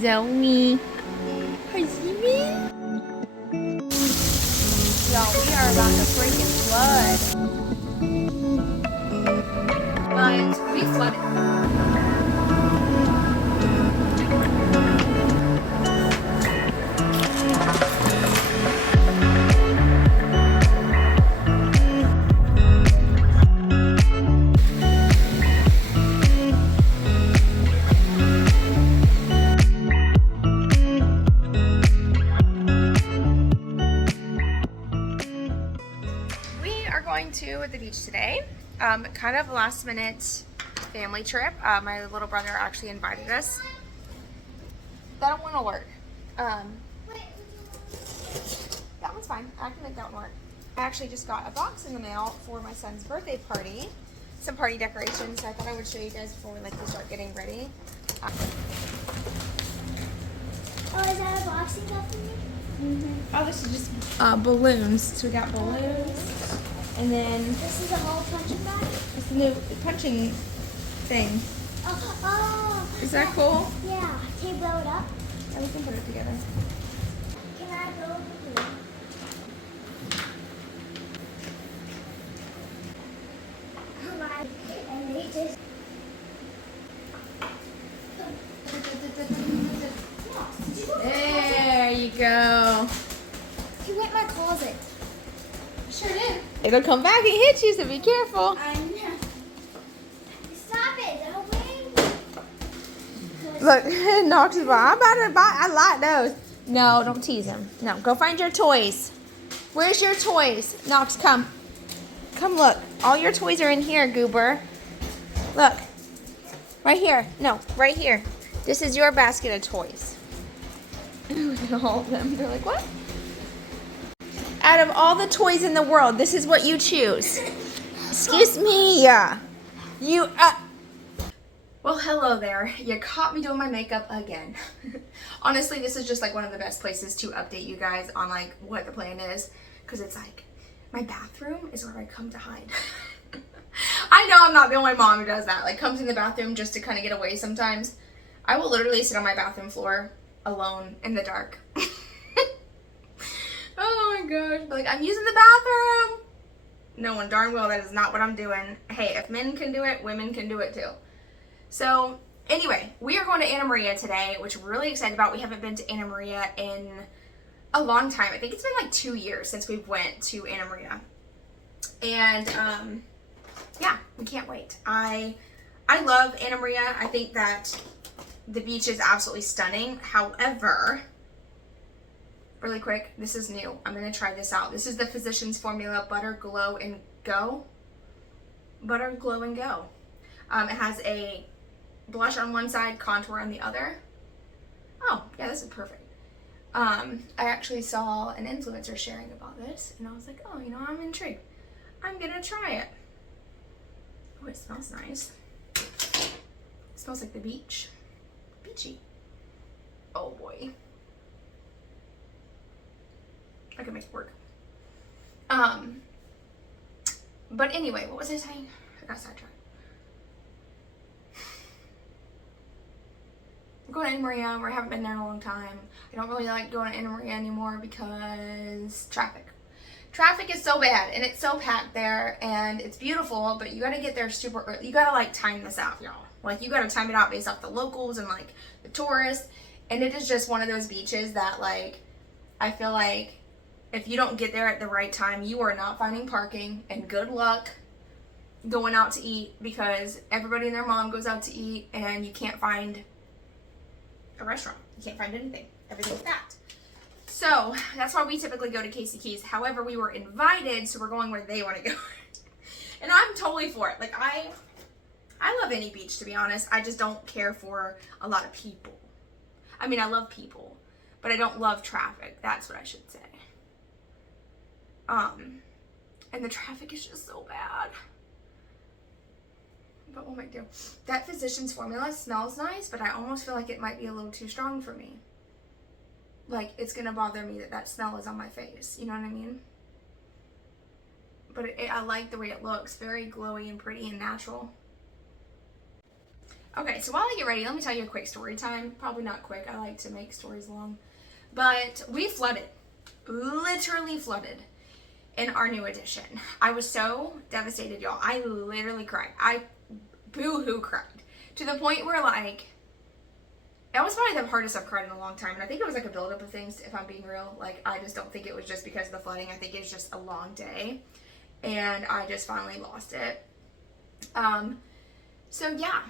Zoe. Hi, Zoe. Y'all, we are about to freaking flood. But we flooded. We are going to the beach today. Kind of last minute family trip. My little brother actually invited us. That don't want to work. That one's fine. I can make that one work. I actually just got a box in the mail for my son's birthday party. Some party decorations. So I thought I would show you guys before we start getting ready. Oh, is that a boxing cup for me? Oh, this is just balloons. So we got balloons, and then This is a whole punching bag? this new punching thing. Oh, Is that cool? yeah. Can you blow it up? Yeah, we can put it together. Can I blow the balloon? Come on. And they just... There you go. He went in my closet. Sure did. It'll come back and hit you, so be careful. I know. Stop it. Don't wait. Look, Knox is I'm about to buy. I like those. No, don't tease him. No, go find your toys. Where's your toys? Knox, come. Come look. All your toys are in here, Goober. Look. Right here. No, right here. This is your basket of toys. Look at all of them. They're like, what? Out of all the toys in the world, this is what you choose. Excuse me. You, Well, hello there. You caught me doing my makeup again. Honestly, this is just like one of the best places to update you guys on like what the plan is. Because it's like, my bathroom is where I come to hide. I know I'm not the only mom who does that. Like comes in the bathroom just to kind of get away sometimes. I will literally sit on my bathroom floor alone in the dark. Oh my gosh. Like, I'm using the bathroom. Knowing darn well that is not what I'm doing. Hey, if men can do it, women can do it too. So, anyway, we are going to Anna Maria today, which we're really excited about. We haven't been to Anna Maria in a long time. I think it's been like 2 years since we went to Anna Maria. And, yeah, we can't wait. I love Anna Maria. I think that the beach is absolutely stunning. However, really quick, this is new. I'm going to try this out. This is the Physicians Formula Butter Glow and Go. Butter Glow and Go. It has a blush on one side, contour on the other. Oh, yeah, this is perfect. I actually saw an influencer sharing about this, and I was like, oh, you know, I'm intrigued. I'm going to try it. Oh, it smells nice. It smells like the beach. Beachy. Oh, boy. I can make it work. But anyway, what was I saying? I got sidetracked. We're going to Anna Maria. We haven't been there in a long time. I don't really like going to Anna Maria anymore because traffic. Traffic is so bad and it's so packed there and it's beautiful, but you gotta get there super early. You gotta like time this out, y'all. Like you gotta time it out based off the locals and like the tourists. And it is just one of those beaches that like, I feel like if you don't get there at the right time, you are not finding parking, and good luck going out to eat because everybody and their mom goes out to eat and you can't find a restaurant. You can't find anything. Everything's packed. So that's why we typically go to Casey Keys. However, we were invited, so we're going where they want to go. And I'm totally for it. Like I love any beach, to be honest. I just don't care for a lot of people. I mean, I love people, but I don't love traffic. That's what I should say. And the traffic is just so bad. But what might do? That Physicians Formula smells nice, but I almost feel like it might be a little too strong for me. Like, it's gonna bother me that that smell is on my face. You know what I mean? But I like the way it looks. Very glowy and pretty and natural. Okay, so while I get ready, let me tell you a quick story time. Probably not quick. I like to make stories long. But we flooded. Literally flooded in our new addition. I was so devastated, y'all. I literally cried. I boo-hoo cried. To the point where, like, that was probably the hardest I've cried in a long time. And I think it was like a buildup of things, if I'm being real. Like, I just don't think it was just because of the flooding. I think it was just a long day. And I just finally lost it. So yeah.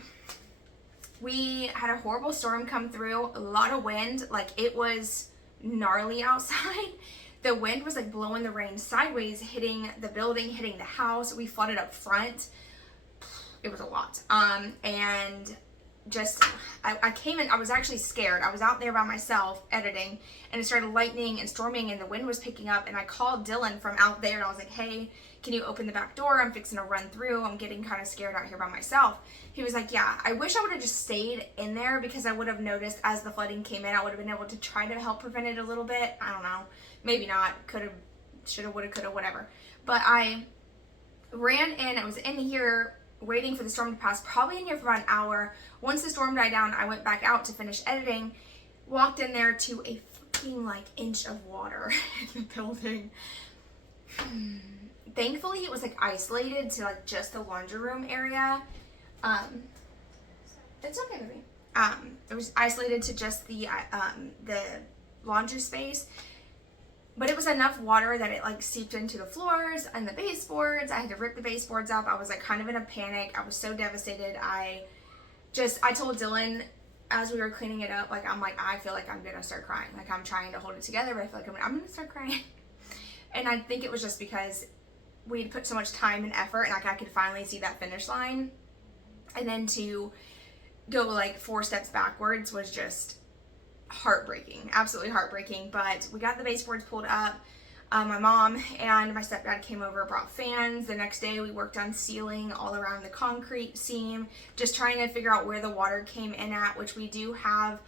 We had a horrible storm come through. A lot of wind. Like, it was gnarly outside. The wind was like blowing the rain sideways, hitting the building, hitting the house. We flooded up front. It was a lot. And just, I came in, I was actually scared. I was out there by myself editing, and it started lightning and storming, and the wind was picking up, and I called Dylan from out there, and I was like, hey, can you open the back door? I'm fixing to run through. I'm getting kind of scared out here by myself. He was like, yeah, I wish I would have just stayed in there, because I would have noticed as the flooding came in, I would have been able to try to help prevent it a little bit. I don't know. Maybe not. Could have, should have, would have, could have, whatever. But I ran in. I was in here waiting for the storm to pass, probably in here for about an hour. Once the storm died down, I went back out to finish editing, walked in there to a fucking like inch of water in the building. Thankfully, it was like isolated to like just the laundry room area. It's okay with me. It was isolated to just the laundry space. But it was enough water that it like seeped into the floors and the baseboards. I had to rip the baseboards up. I was like kind of in a panic. I was so devastated. I told Dylan as we were cleaning it up, like, I'm like, I feel like I'm gonna start crying. Like, I'm trying to hold it together, but I feel like I'm gonna start crying. And I think it was just because we'd put so much time and effort, and like I could finally see that finish line. And then to go like 4 steps backwards was just heartbreaking, absolutely heartbreaking. But we got the baseboards pulled up. My mom and my stepdad came over, brought fans. The next day we worked on sealing all around the concrete seam, just trying to figure out where the water came in at, which we do have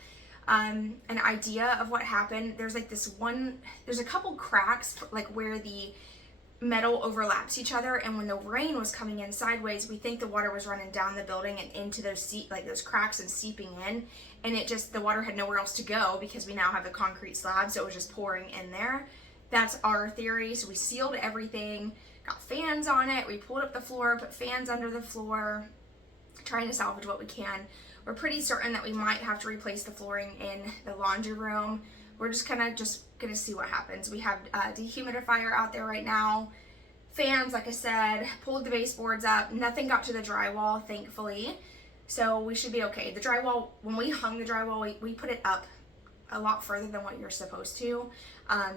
an idea of what happened. There's like there's a couple cracks like where the metal overlaps each other, and when the rain was coming in sideways, we think the water was running down the building and into those cracks and seeping in, and the water had nowhere else to go because we now have the concrete slab, so it was just pouring in there. That's our theory. So we sealed everything, got fans on it, we pulled up the floor, put fans under the floor, trying to salvage what we can. We're pretty certain that we might have to replace the flooring in the laundry room. We're just gonna see what happens. We have a dehumidifier out there right now, fans, like I said, pulled the baseboards up. Nothing got to the drywall, thankfully, so we should be okay. The drywall, when we hung the drywall, we put it up a lot further than what you're supposed to,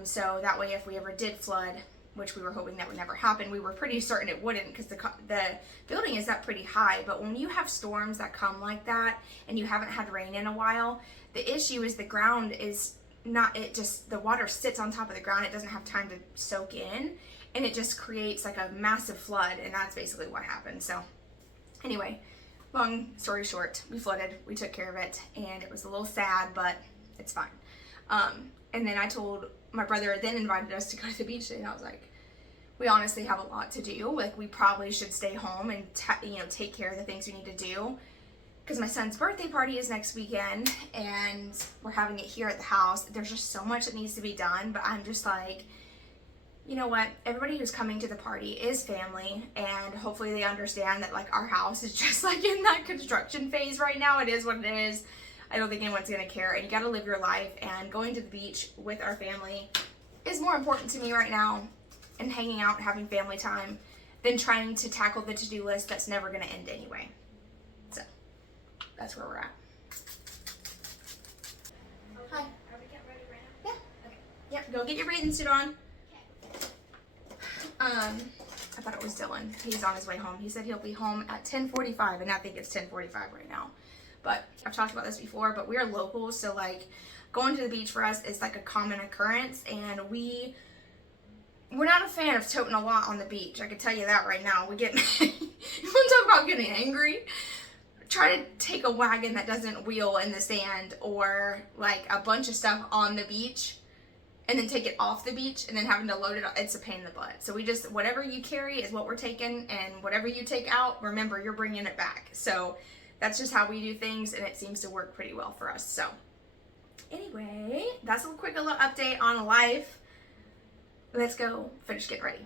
so that way if we ever did flood, which we were hoping that would never happen, we were pretty certain it wouldn't, because the building is up pretty high. But when you have storms that come like that and you haven't had rain in a while, the issue is the ground is not, the water sits on top of the ground. It doesn't have time to soak in, and it just creates like a massive flood, and that's basically what happened. So anyway, long story short, we flooded, we took care of it, and it was a little sad, but it's fine. And then I told my brother, then invited us to go to the beach today, and I was like, we honestly have a lot to do. Like, we probably should stay home and take care of the things we need to do, because my son's birthday party is next weekend, and we're having it here at the house. There's just so much that needs to be done, but I'm just like, you know what? Everybody who's coming to the party is family, and hopefully they understand that like our house is just like in that construction phase right now. It is what it is. I don't think anyone's gonna care, and you gotta live your life, and going to the beach with our family is more important to me right now, and hanging out, having family time, than trying to tackle the to-do list that's never gonna end anyway. So that's where we're at. Hi. Are we getting ready right now? Yeah. Okay. Yep, go get your bathing suit on. I thought it was Dylan. He's on his way home. He said he'll be home at 10:45, and I think it's 10:45 right now. But I've talked about this before, but we are local, so like going to the beach for us is like a common occurrence, and we're not a fan of toting a lot on the beach. I can tell you that right now. We get, you want to talk about getting angry? Try to take a wagon that doesn't wheel in the sand, or like a bunch of stuff on the beach and then take it off the beach and then having to load it up. It's a pain in the butt. So we just, whatever you carry is what we're taking, and whatever you take out, remember, you're bringing it back. So that's just how we do things, and it seems to work pretty well for us. So anyway, that's a quick little update on life. Let's go finish getting ready.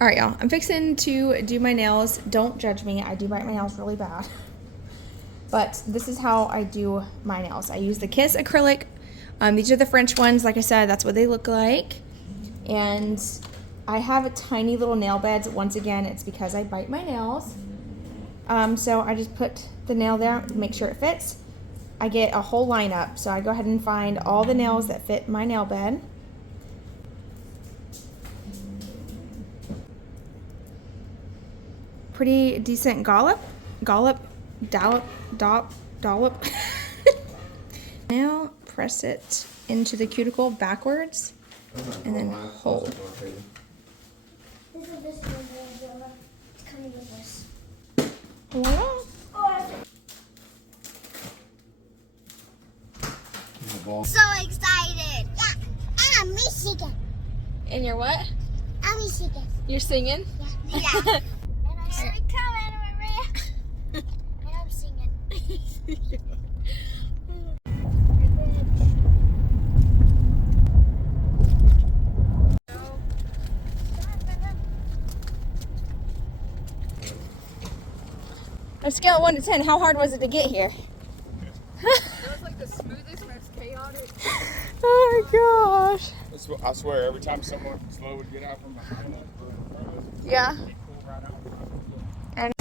All right, y'all, I'm fixing to do my nails. Don't judge me. I do bite my nails really bad. But this is how I do my nails. I use the Kiss acrylic. These are the French ones. Like I said, that's what they look like. And I have a tiny little nail beds. Once again, it's because I bite my nails. So I just put the nail there to make sure it fits. I get a whole lineup. So I go ahead and find all the nails that fit my nail bed. Pretty decent dollop, dollop. Now press it into the cuticle backwards and then hold. This is this one. It's coming with this. Voila. So excited! Yeah, I'm Michigan. And you're what? I'm Michigan. You're singing? Yeah. And I heard it coming, Maria. And I'm singing. On a scale of 1 to 10, how hard was it to get here? It was like the smoothest, most chaotic. Oh my gosh. I swear, every time someone slow would get out from behind us, Yeah. he'd pull right out. And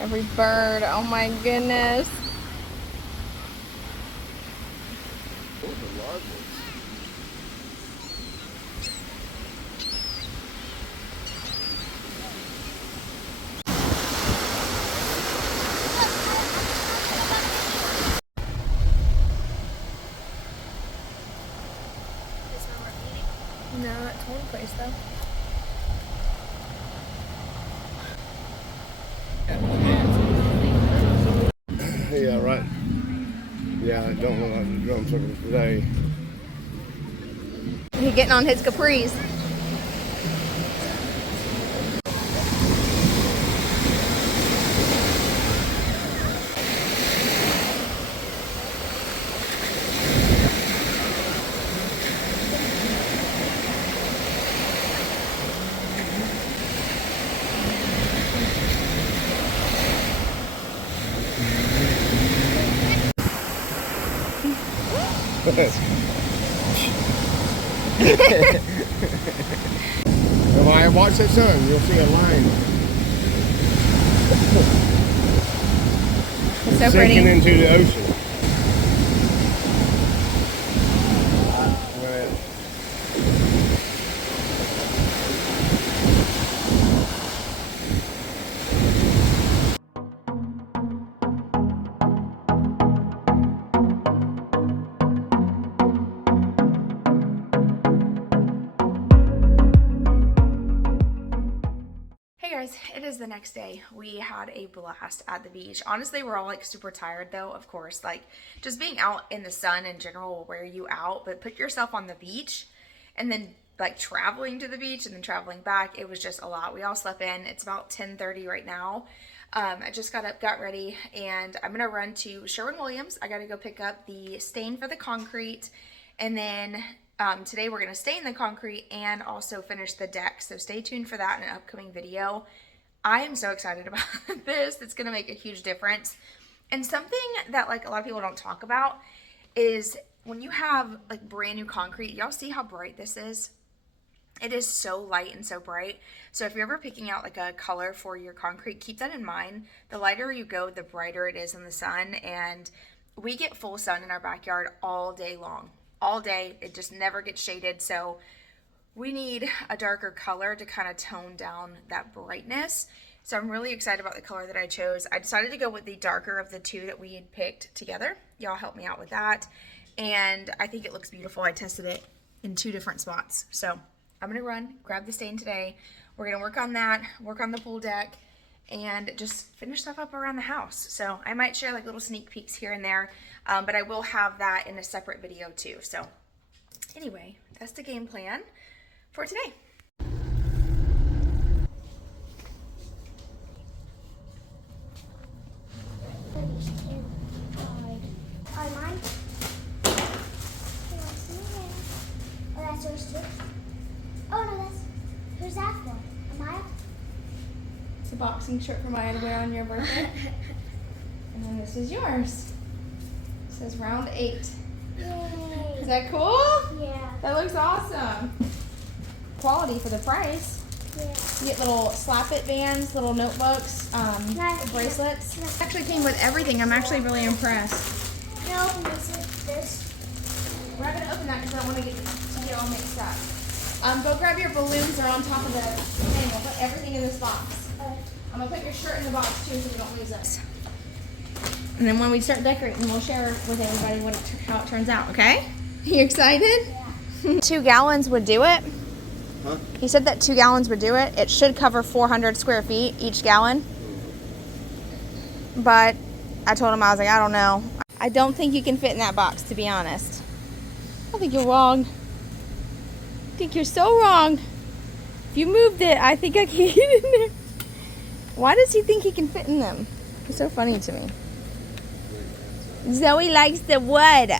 every bird, oh my goodness. Those are large ones. No, that's one place though. Yeah, right. Yeah, I don't look like the drum circles today. He getting on his capris. If I watch that sun, you'll see a line It's so sinking pretty. into the ocean. Right. Hey guys, it is the next day. We had a blast at the beach. Honestly, we're all like super tired though, of course. Like just being out in the sun in general will wear you out, but put yourself on the beach and then like traveling to the beach and then traveling back, it was just a lot. We all slept in. It's about 10:30 right now. I just got up, got ready, and I'm gonna run to Sherwin-Williams. I gotta go pick up the stain for the concrete, and then today we're gonna stain the concrete and also finish the deck. So stay tuned for that in an upcoming video. I am so excited about this. It's gonna make a huge difference. And something that like a lot of people don't talk about is when you have like brand new concrete, y'all see how bright this is? It is so light and so bright. So if you're ever picking out like a color for your concrete, keep that in mind. The lighter you go, the brighter it is in the sun. And we get full sun in our backyard all day long. All day. It just never gets shaded. So we need a darker color to kind of tone down that brightness. So I'm really excited about the color that I chose. I decided to go with the darker of the two that we had picked together. Y'all helped me out with that. And I think it looks beautiful. I tested it in 2 different spots. So I'm gonna run, grab the stain today. We're gonna work on that, work on the pool deck, and just finish stuff up around the house. So I might share like little sneak peeks here and there, but I will have that in a separate video too. So anyway, that's the game plan for today. Mine. Oh, that's yours too. Oh no, that's who's that for? Amaya? It's a boxing shirt for Maya to wear on your birthday. And then this is yours. It says round 8. Yay! Is that cool? Yeah. That looks awesome. Quality for the price. Yeah. You get little slap it bands, little notebooks, bracelets. It actually came with everything. I'm actually really impressed. Can I open this? We're not gonna open that because I don't want to get all mixed up. Go grab your balloons. They're on top of the thing. We'll put everything in this box. I'm gonna put your shirt in the box too so we don't lose it. And then when we start decorating, we'll share with everybody how it turns out, okay? You excited? Yeah. 2 gallons would do it. Huh? He said that 2 gallons would do it. It should cover 400 square feet each gallon. But I told him, I was like, I don't know. I don't think you can fit in that box, to be honest. I think you're wrong. I think you're so wrong. If you moved it, I think I can get in there. Why does he think he can fit in them? It's so funny to me. Zoe likes the wood.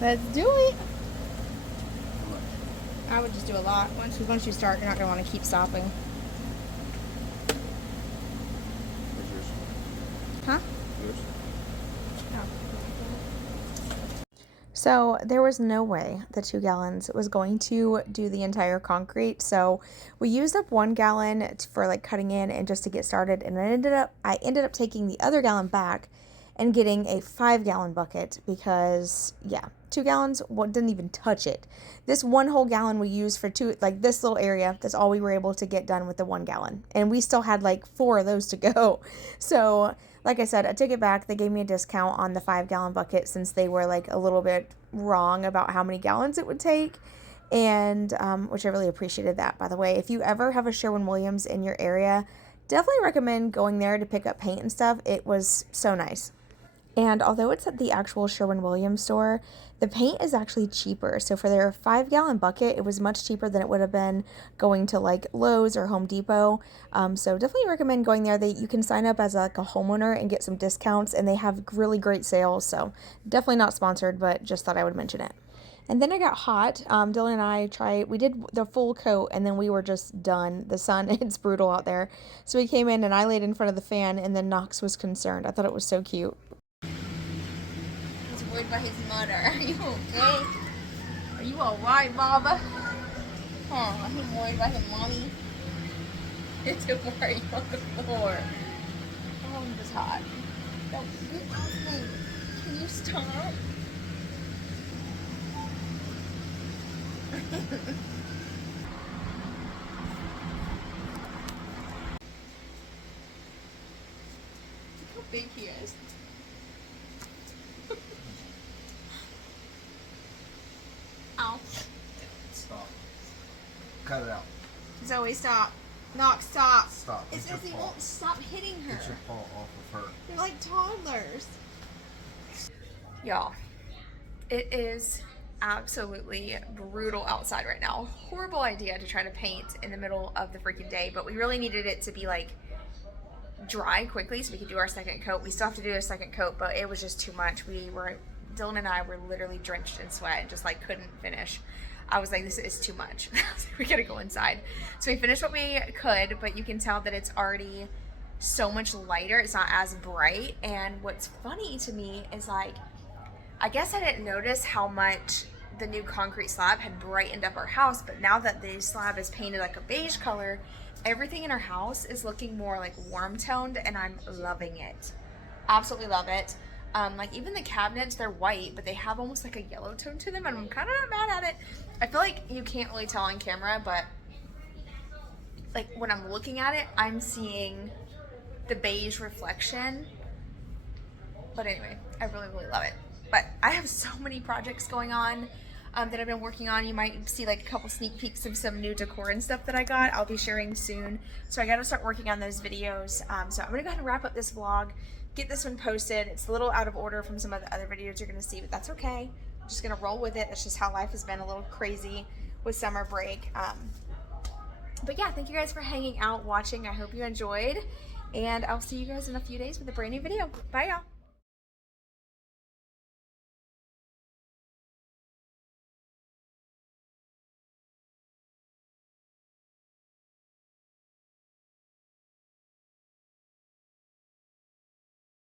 Let's do it. I would just do a lot. Once you start, you're not going to want to keep stopping. Where's yours? Huh? Yours? So there was no way the 2 gallons was going to do the entire concrete. So we used up 1 gallon for like cutting in and just to get started. And I ended up taking the other gallon back and getting a 5-gallon bucket because 2 gallons didn't even touch it. This 1 whole gallon we used for this little area. That's all we were able to get done with the 1 gallon. And we still had like 4 of those to go. So like I said, I took it back. They gave me a discount on the 5-gallon bucket since they were like a little bit wrong about how many gallons it would take. And which I really appreciated that, by the way. If you ever have a Sherwin-Williams in your area, definitely recommend going there to pick up paint and stuff. It was so nice. And although it's at the actual Sherwin-Williams store, the paint is actually cheaper. So for their 5-gallon bucket, it was much cheaper than it would have been going to like Lowe's or Home Depot. So definitely recommend going there. You can sign up as like a homeowner and get some discounts, and they have really great sales. So definitely not sponsored, but just thought I would mention it. And then I got hot. Dylan and I we did the full coat, and then we were just done. The sun, it's brutal out there. So we came in and I laid in front of the fan, and then Knox was concerned. I thought it was so cute. He's worried about his mother. Are you okay? Are you alright, Baba? Oh, he's worried about his mommy. It's too worried on the floor. Oh, I'm just hot. Don't get off me. Can you stop? Look how big he is. Ow. Stop. Cut it out. Zoe, stop. Knox, stop. Stop. It says he won't stop hitting her. Get your paw off of her. They're like toddlers. Y'all, it is absolutely brutal outside right now. Horrible idea to try to paint in the middle of the freaking day, but we really needed it to be like dry quickly so we could do our second coat. We still have to do a second coat, but it was just too much. Dylan and I were literally drenched in sweat and just like couldn't finish. I was like, this is too much. We gotta go inside. So we finished what we could, but you can tell that it's already so much lighter. It's not as bright. And what's funny to me is like, I guess I didn't notice how much the new concrete slab had brightened up our house, but now that the slab is painted like a beige color, everything in our house is looking more like warm toned, and I'm loving it. Absolutely love it. Like even the cabinets, they're white, but they have almost like a yellow tone to them, and I'm kind of not mad at it. I feel like you can't really tell on camera, but like when I'm looking at it, I'm seeing the beige reflection. But anyway, I really, really love it. But I have so many projects going on. that I've been working on. You might see like a couple sneak peeks of some new decor and stuff that I got. I'll be sharing soon. So I got to start working on those videos. So I'm going to go ahead and wrap up this vlog, get this one posted. It's a little out of order from some of the other videos you're going to see, but that's okay. I'm just going to roll with it. That's just how life has been, a little crazy with summer break. But yeah, thank you guys for hanging out, watching. I hope you enjoyed. And I'll see you guys in a few days with a brand new video. Bye, y'all.